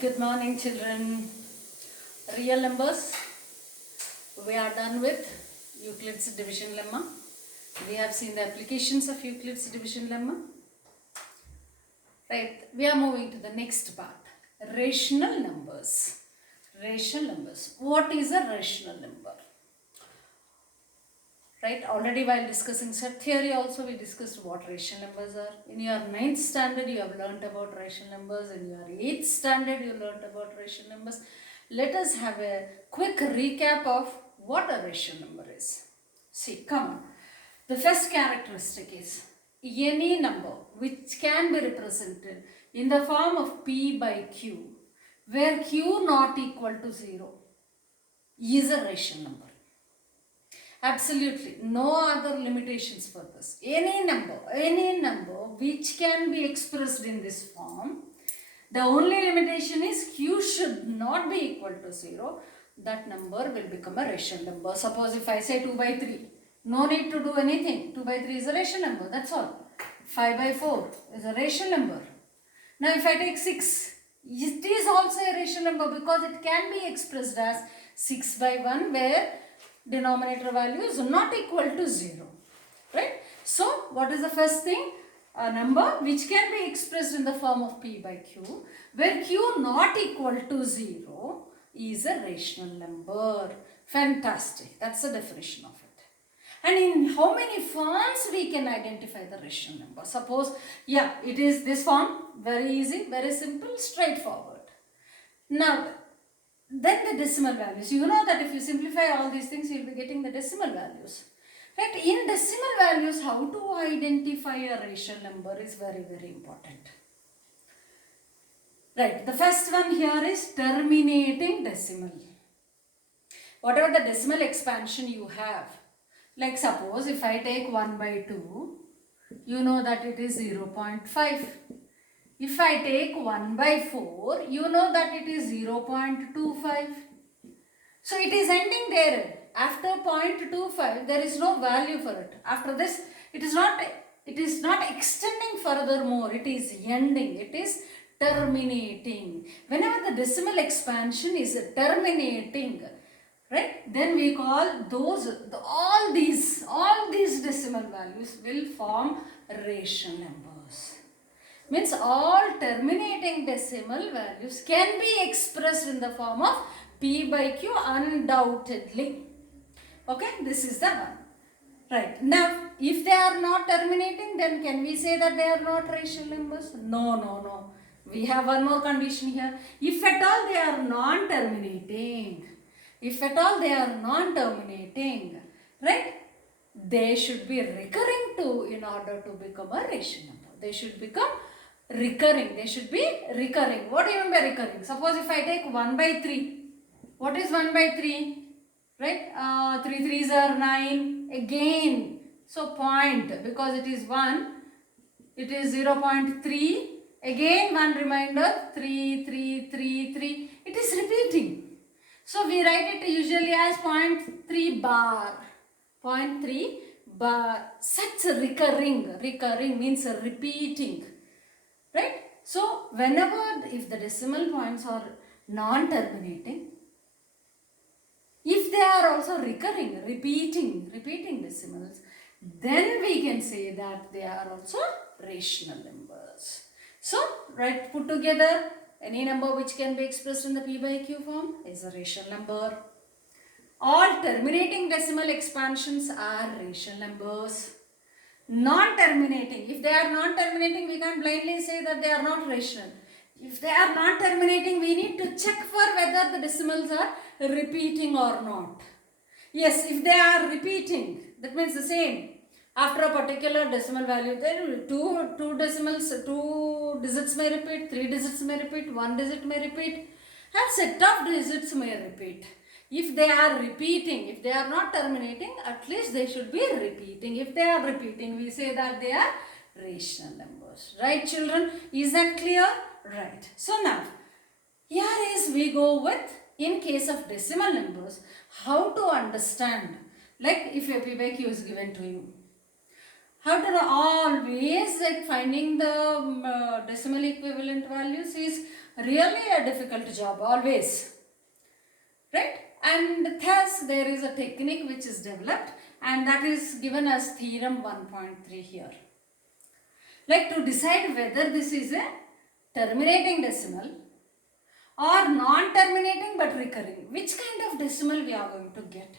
Good morning, children. Real numbers. We are done with Euclid's division lemma. We have seen the applications of Euclid's division lemma. Right. We are moving to the next part. Rational numbers. Rational numbers. What is a rational number? Right. Already while discussing set theory also we discussed what rational numbers are. In your 9th standard you have learnt about rational numbers. In your 8th standard you learnt about rational numbers. Let us have a quick recap of what a rational number is. See, come on. The first characteristic is any number which can be represented in the form of P by Q, where Q not equal to 0 is a rational number. Absolutely no other limitations for this. Any number which can be expressed in this form, the only limitation is Q should not be equal to 0. That number will become a rational number. Suppose if I say 2 by 3, no need to do anything. 2 by 3 is a rational number, that's all. 5 by 4 is a rational number. Now if I take 6, it is also a rational number because it can be expressed as 6 by 1 where denominator value is not equal to 0. Right? So what is the first thing? A number which can be expressed in the form of P by Q, where Q not equal to 0 is a rational number. Fantastic. That's the definition of it. And in how many forms we can identify the rational number? Suppose, it is this form. Very easy, very simple, straightforward. Now, then the decimal values. You know that if you simplify all these things, you will be getting the decimal values. Right? In decimal values, how to identify a rational number is very, very important. Right, the first one here is terminating decimal. Whatever the decimal expansion you have, like suppose if I take 1 by 2, you know that it is 0.5. If I take 1 by 4, you know that it is 0.25. So it is ending there. After 0.25, there is no value for it. After this, it is not extending furthermore. It is ending. It is terminating. Whenever the decimal expansion is terminating, right, then we call all these decimal values will form rational numbers. Means all terminating decimal values can be expressed in the form of P by Q undoubtedly. Okay, this is the one. Right. Now, if they are not terminating, then can we say that they are not rational numbers? No. We have one more condition here. If at all they are non-terminating, right, they should be recurring too in order to become a rational number. They should become recurring. What do you mean by recurring? Suppose if I take 1 by 3. What is 1 by 3? Right? 3 3s are 9. Again. So point, because it is 1. It is 0.3. Again 1 reminder. 3 3 3 3. It is repeating. So we write it usually as 0.3 bar. 0.3 bar. Such recurring. Recurring means repeating. Right? So whenever, if the decimal points are non-terminating, if they are also recurring, repeating decimals, then we can say that they are also rational numbers. So, right, put together, any number which can be expressed in the P by Q form is a rational number. All terminating decimal expansions are rational numbers. Non-terminating, if they are non-terminating, we can't blindly say that they are not rational. If they are not terminating, we need to check for whether the decimals are repeating or not. Yes, if they are repeating, that means the same. After a particular decimal value, then two digits may repeat, 3 digits may repeat, 1 digit may repeat, and set of digits may repeat. If they are repeating, if they are not terminating, at least they should be repeating. If they are repeating, we say that they are rational numbers. Right, children? Is that clear? Right. So now, here is we go with, in case of decimal numbers, how to understand. Like if a P by Q is given to you. How to always, like, finding the decimal equivalent values is Really a difficult job always, right? And thus there is a technique which is developed, and that is given as theorem 1.3 here. Like to decide whether this is a terminating decimal or non-terminating but recurring, which kind of decimal we are going to get.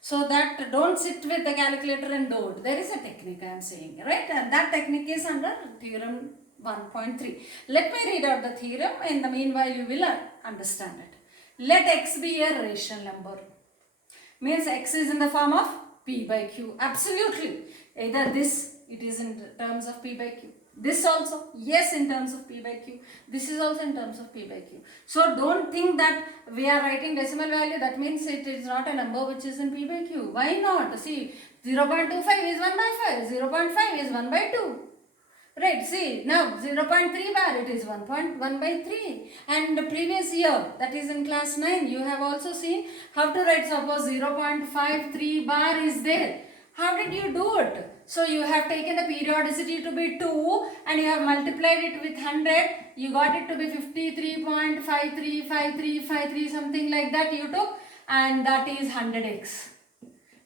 So that don't sit with the calculator and do it. There is a technique I am saying, right? And that technique is under theorem 1.3. Let me read out the theorem. In the meanwhile, you will understand it. Let x be a rational number. Means x is in the form of p by q. Absolutely. Either this, it is in terms of p by q. This also, yes, in terms of p by q. This is also in terms of p by q. So don't think that we are writing decimal value, that means it is not a number which is in p by q. Why not? See, 0.25 is 1 by 5, 0.5 is 1 by 2. Right, see, now 0.3 bar, it is 1.1 by 3. And the previous year, that is in class 9, you have also seen how to write. Suppose 0.53 bar is there. How did you do it? So you have taken the periodicity to be 2 and you have multiplied it with 100. You got it to be 53.535353, something like that you took, and that is 100x.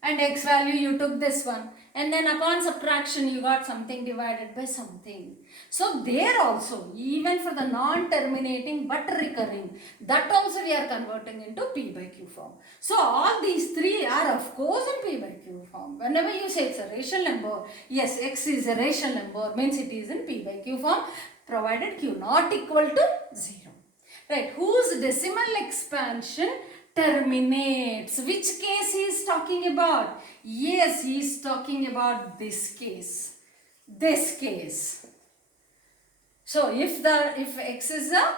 And x value you took this one, and then upon subtraction you got something divided by something. So there also, even for the non-terminating but recurring, that also we are converting into p by q form. So all these three are of course in p by q form. Whenever you say it's a rational number, yes, x is a rational number, means it is in p by q form, provided q not equal to 0. Right, whose decimal expansion terminates. Which case he is talking about? Yes, he is talking about this case. This case. So if x is a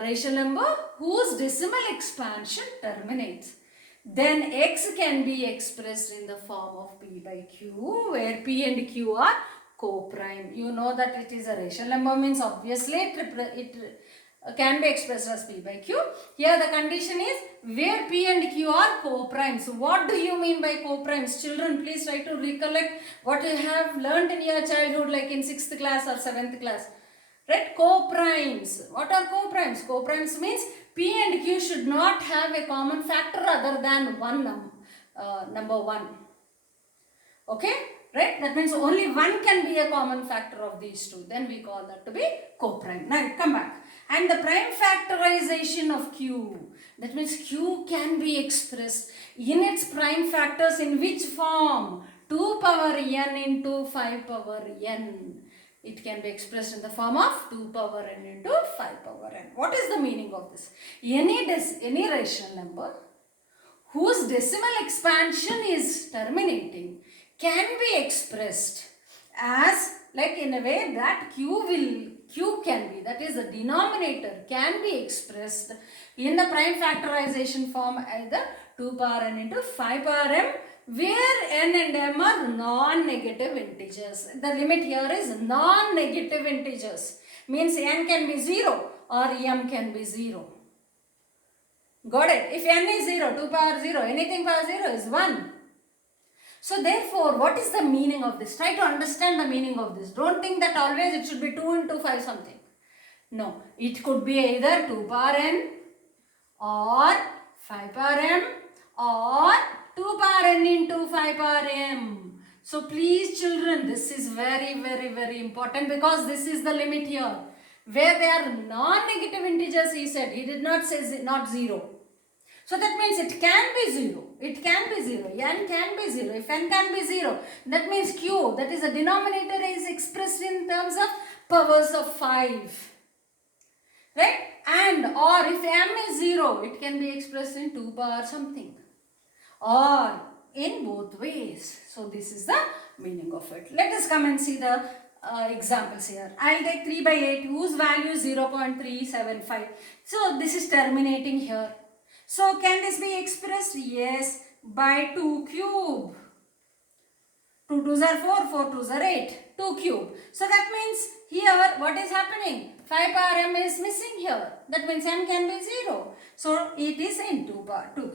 rational number whose decimal expansion terminates, then x can be expressed in the form of p by q, where p and q are co-prime. You know that it is a rational number, means obviously it can be expressed as p by q. Here the condition is where p and q are co-primes. What do you mean by co-primes? Children, please try to recollect what you have learnt in your childhood, like in 6th class or 7th class. Right? Co-primes. What are co-primes? Co-primes means p and q should not have a common factor other than number 1. Okay? Right? That means only one can be a common factor of these two. Then we call that to be co-prime. Now come back. And the prime factorization of q. That means q can be expressed in its prime factors in which form? 2 power n into 5 power n. It can be expressed in the form of 2 power n into 5 power n. What is the meaning of this? Any rational number whose decimal expansion is terminating can be expressed as, like, in a way that q can be, that is the denominator can be expressed in the prime factorization form either 2 power n into 5 power m, where n and m are non-negative integers. The limit here is non-negative integers, means n can be 0 or m can be 0. Got it? If n is 0, 2 power 0, anything power 0 is 1. So therefore, what is the meaning of this? Try to understand the meaning of this. Don't think that always it should be 2 into 5 something. No, it could be either 2 power n or 5 power m or 2 power n into 5 power m. So please children, this is very, very, very important, because this is the limit here. Where they are non-negative integers, he said, he did not say not 0. So that means it can be 0. It can be 0. N can be 0. If n can be 0, that means q, that is the denominator, is expressed in terms of powers of 5. Right? And or if m is 0, it can be expressed in 2 power something. Or in both ways. So this is the meaning of it. Let us come and see the examples here. I'll take 3 by 8 whose value is 0.375. So this is terminating here. So can this be expressed? Yes, by 2 cube. 2 2s are 4, 4 2s are 8, 2 cube. So that means here what is happening? 5 power m is missing here. That means m can be 0. So it is in 2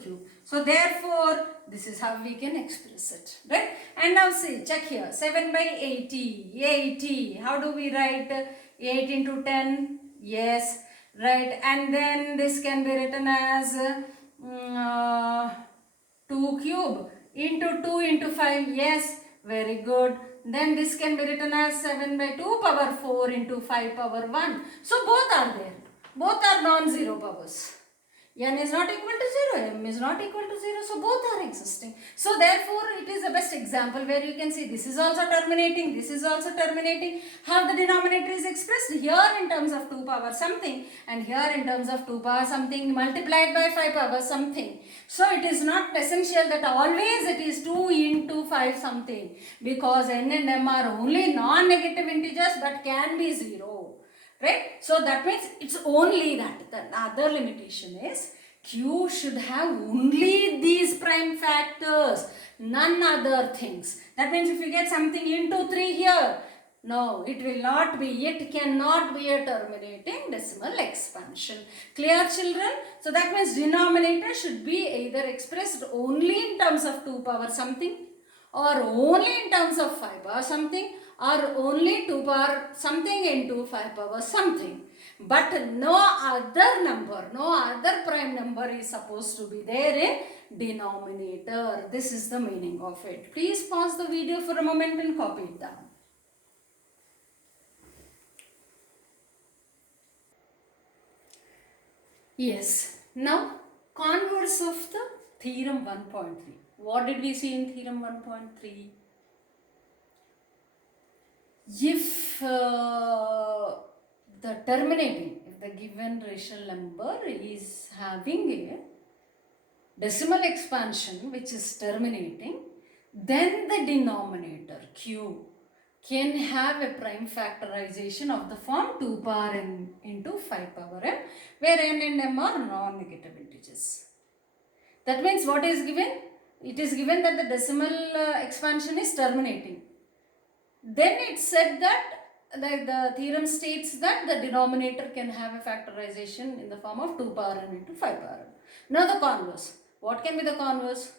cube. So therefore this is how we can express it. Right? And now see, check here. 7 by 80. 80. How do we write 8 into 10? Yes. right? And then this can be written as 2 cube into 2 into 5. Yes, very good. Then this can be written as 7 by 2 power 4 into 5 power 1. So both are there. Both are non-zero powers. N is not equal to 0, M is not equal to 0, so both are existing. So therefore, it is the best example where you can see this is also terminating, this is also terminating. How the denominator is expressed here in terms of 2 power something and here in terms of 2 power something multiplied by 5 power something. So it is not essential that always it is 2 into 5 something, because N and M are only non-negative integers but can be 0. Right? So that means it's only that. The other limitation is Q should have only these prime factors, none other things. That means if you get something into 3 here, no, it will not be, it cannot be a terminating decimal expansion. Clear, children? So that means denominator should be either expressed only in terms of 2 power something, or only in terms of 5 power something, or only 2 power something into 5 power something. But no other number, no other prime number is supposed to be there in denominator. This is the meaning of it. Please pause the video for a moment and copy it down. Yes. Now, converse of the theorem 1.3. What did we see in theorem 1.3? If the terminating, if the given rational number is having a decimal expansion which is terminating, then the denominator Q can have a prime factorization of the form 2 power n into 5 power n, where n and m are non-negative integers. That means what is given? It is given that the decimal expansion is terminating. Then it said that the theorem states that the denominator can have a factorization in the form of 2 power n into 5 power n. Now the converse. What can be the converse?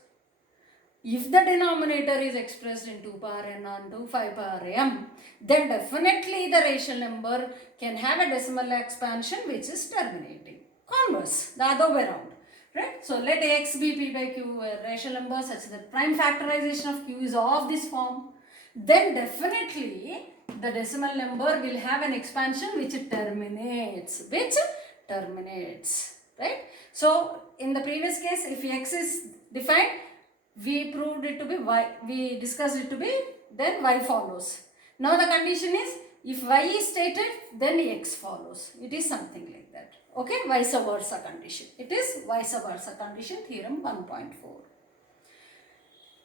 If the denominator is expressed in 2 power n onto 5 power m, then definitely the rational number can have a decimal expansion which is terminating. Converse, the other way around. Right? So let x be p by q, a rational number such that prime factorization of q is of this form. Then definitely the decimal number will have an expansion which terminates, right? So in the previous case, if x is defined, we proved it to be y, we discussed it to be, then y follows. Now the condition is, if y is stated, then x follows. It is something like that. Okay, vice versa condition. It is vice versa condition, theorem 1.4.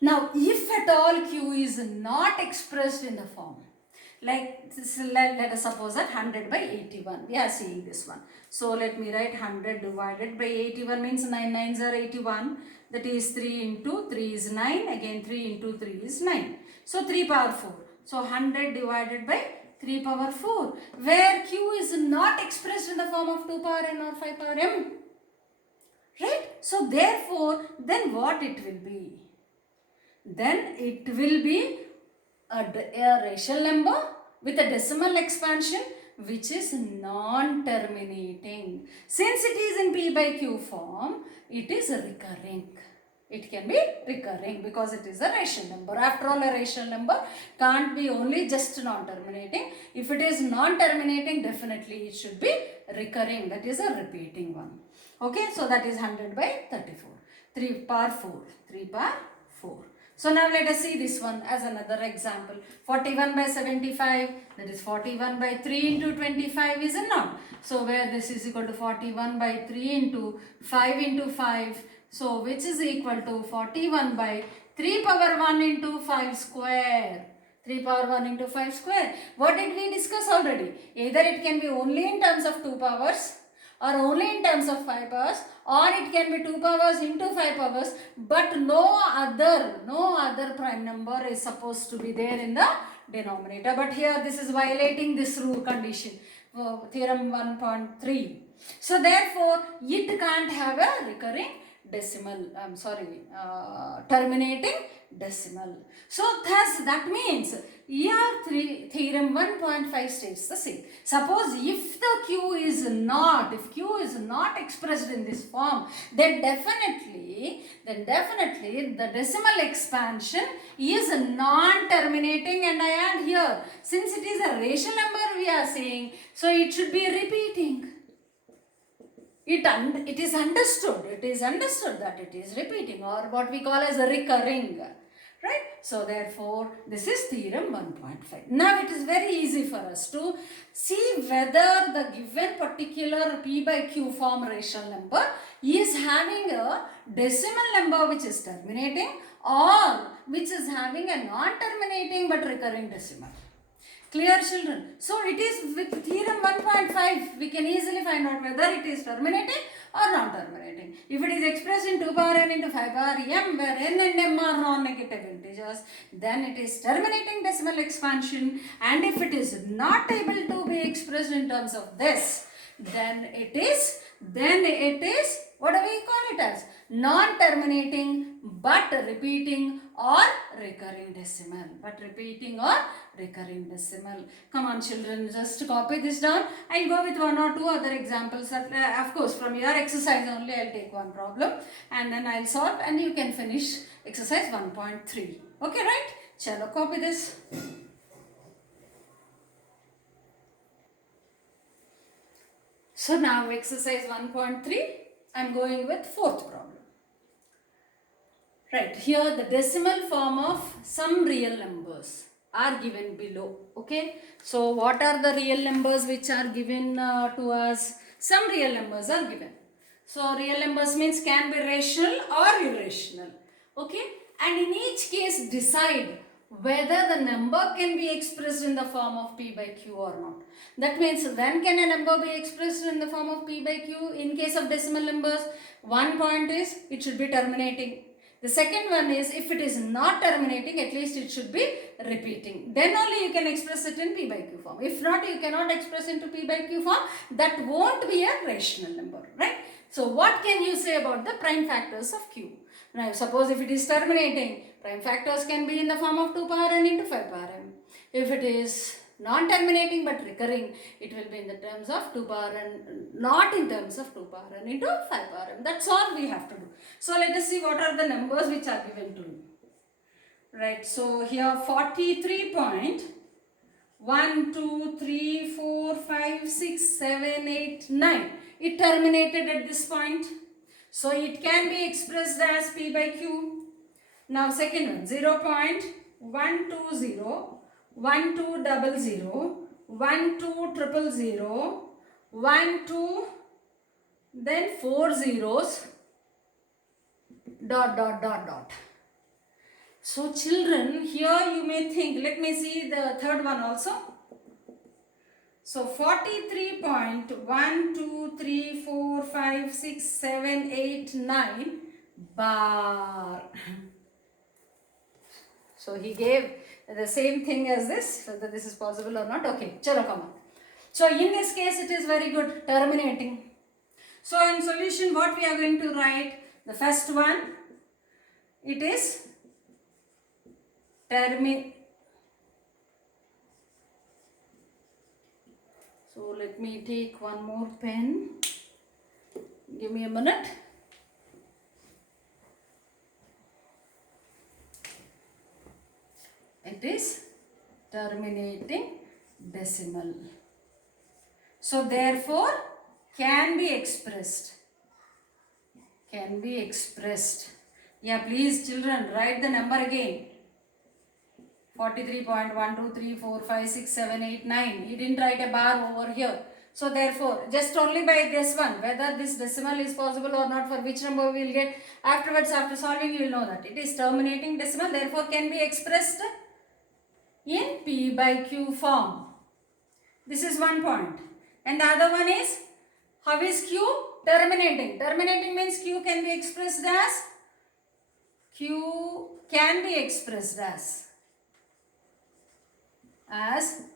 Now, if at all q is not expressed in the form, like this, let us suppose that 100 by 81, we are seeing this one. So, let me write 100 divided by 81 means 9 9s are 81. That is 3 into 3 is 9, again 3 into 3 is 9. So, 3 power 4. So, 100 divided by 3 power 4, where q is not expressed in the form of 2 power n or 5 power m. Right? So, therefore, then what it will be? Then it will be a rational number with a decimal expansion which is non-terminating. Since it is in p by q form, it is recurring. It can be recurring because it is a rational number. After all, a rational number can't be only just non-terminating. If it is non-terminating, definitely it should be recurring. That is a repeating one. Okay, so that is 100 by 34. 3 power 4. 3 power 4. So now let us see this one as another example. 41 by 75, that is 41 by 3 into 25 is a not. So where this is equal to 41 by 3 into 5 into 5. So which is equal to 41 by 3 power 1 into 5 square. 3 power 1 into 5 square. What did we discuss already? Either it can be only in terms of 2 powers, or only in terms of 5 powers, or it can be 2 powers into 5 powers, but no other prime number is supposed to be there in the denominator. But here this is violating this rule condition, theorem 1.3. So therefore, it can't have a recurring decimal, terminating decimal. So thus that means ER3 theorem 1.5 states the same. Suppose if Q is not expressed in this form, then definitely the decimal expansion is non-terminating, and I add here, since it is a rational number we are saying, so it should be repeating. It is understood that it is repeating, or what we call as a recurring, right? So therefore this is theorem 1.5. Now it is very easy for us to see whether the given particular P by Q form rational number is having a decimal number which is terminating, or which is having a non-terminating but recurring decimal. Clear, children? So it is with theorem 1.5 we can easily find out whether it is terminating or non-terminating. If it is expressed in 2 power n into 5 power m, where n and m are non-negative integers, then it is terminating decimal expansion, and if it is not able to be expressed in terms of this, then it is what do we call it as? Non-terminating but repeating or recurring decimal. Come on, children, just copy this down. I'll go with one or two other examples. Of course, from your exercise only I'll take one problem and then I'll solve, and you can finish exercise 1.3. Okay, right? Chalo, copy this. So now exercise 1.3, I'm going with fourth problem. Right, here the decimal form of some real numbers are given below. Okay, so what are the real numbers which are given to us? Some real numbers are given. So real numbers means can be rational or irrational. Okay, and in each case decide whether the number can be expressed in the form of P by Q or not. That means when can a number be expressed in the form of P by Q? In case of decimal numbers, one point is it should be terminating. The second one is if it is not terminating, at least it should be repeating. Then only you can express it in P by Q form. If not, you cannot express into P by Q form. That won't be a rational number, right? So what can you say about the prime factors of Q? Now suppose if it is terminating, prime factors can be in the form of 2 power n into 5 power m. If it is non-terminating but recurring, it will be in the terms of 2 power n, not in terms of 2 power n into 5 power m. That's all we have to do. So let us see what are the numbers which are given to you. Right, so here 43.1, 2, 3, 4, 5, 6, 7, 8, 9. It terminated at this point. So it can be expressed as P by Q. Now second one, 0.120, 1200, 12000, 12, then 4 zeros, ... So children, here you may think, let me see the third one also. So 43.1, 2, 3, 4, 5, 6, 7, 8, 9 bar. So he gave the same thing as this, whether this is possible or not. Okay, chalo, come on. So in this case it is very good, terminating. So in solution what we are going to write? The first one, it is So let me take one more pen. Give me a minute. It is terminating decimal. So therefore can be expressed. Yeah, please children, write the number again. 43.1, 2, 3, 4, 5, 6, 7, 8, 9. He didn't write a bar over here. So therefore, just only by this one, whether this decimal is possible or not, for which number we will get, afterwards after solving you will know that. It is terminating decimal, therefore can be expressed in P by Q form. This is one point. And the other one is, how is Q? Terminating. Terminating means Q can be expressed as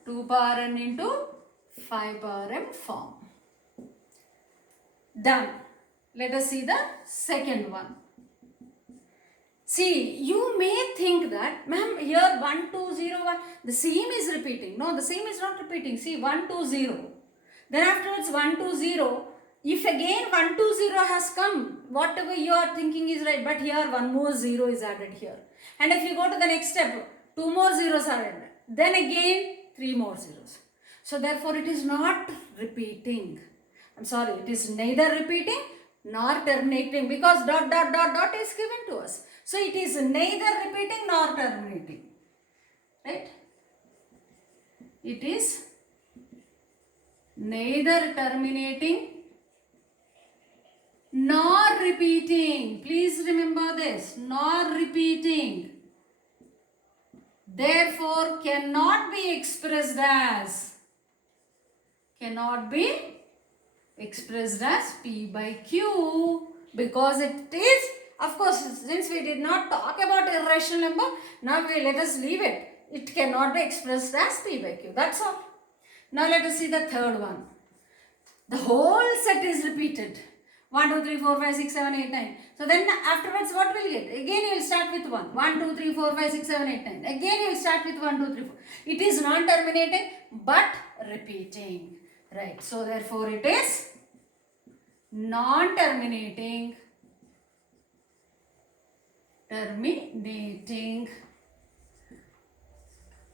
2 power n into 5 power m form. Done. Let us see the second one. See, you may think that, ma'am, here 1, 2, 0, 1, the same is repeating. No, the same is not repeating. See, 1, 2, 0. Then afterwards 1, 2, 0. If again 1, 2, 0 has come, whatever you are thinking is right. But here 1 more 0 is added here. And if you go to the next step, 2 more zeros are added. Then again 3 more zeros. So therefore it is not repeating. I'm sorry, it is neither repeating nor terminating, because dot dot dot dot is given to us. So it is neither repeating nor terminating. Right? It is neither terminating nor repeating. Please remember this. Nor repeating. Therefore cannot be expressed as P by Q, because it is, of course, since we did not talk about irrational number, now let us leave it. It cannot be expressed as P by Q. That's all. Now let us see the third one. The whole set is repeated. 1, 2, 3, 4, 5, 6, 7, 8, 9. So then afterwards what will you get? Again you will start with 1. 1, 2, 3, 4, 5, 6, 7, 8, 9. Again you will start with 1, 2, 3, 4. It is non-terminating but repeating. Right. So therefore it is non-terminating, terminating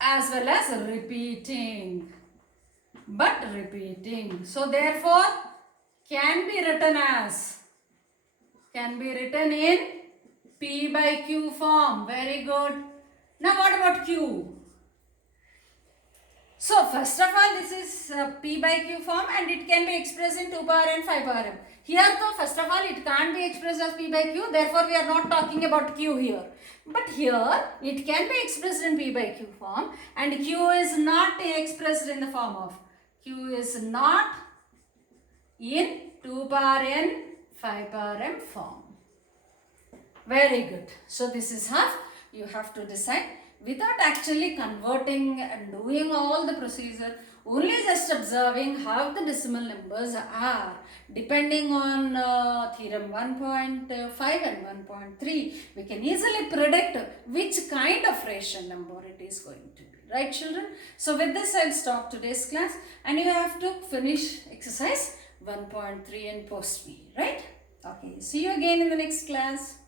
as well as repeating, but repeating. So therefore can be written in P by Q form. Very good. Now what about Q? So first of all, this is P by Q form, and it can be expressed in 2 power n, 5 power m. Here though, first of all, it can't be expressed as P by Q, therefore we are not talking about Q here. But here, it can be expressed in P by Q form, and Q is not expressed in the form of, Q is not in 2 power n, 5 power m form. Very good. So this is how you have to decide without actually converting and doing all the procedure, only just observing how the decimal numbers are. Depending on theorem 1.5 and 1.3, we can easily predict which kind of rational number it is going to be. Right, children? So with this, I'll stop today's class, and you have to finish exercise 1.3 and post me. Right? Okay. See you again in the next class.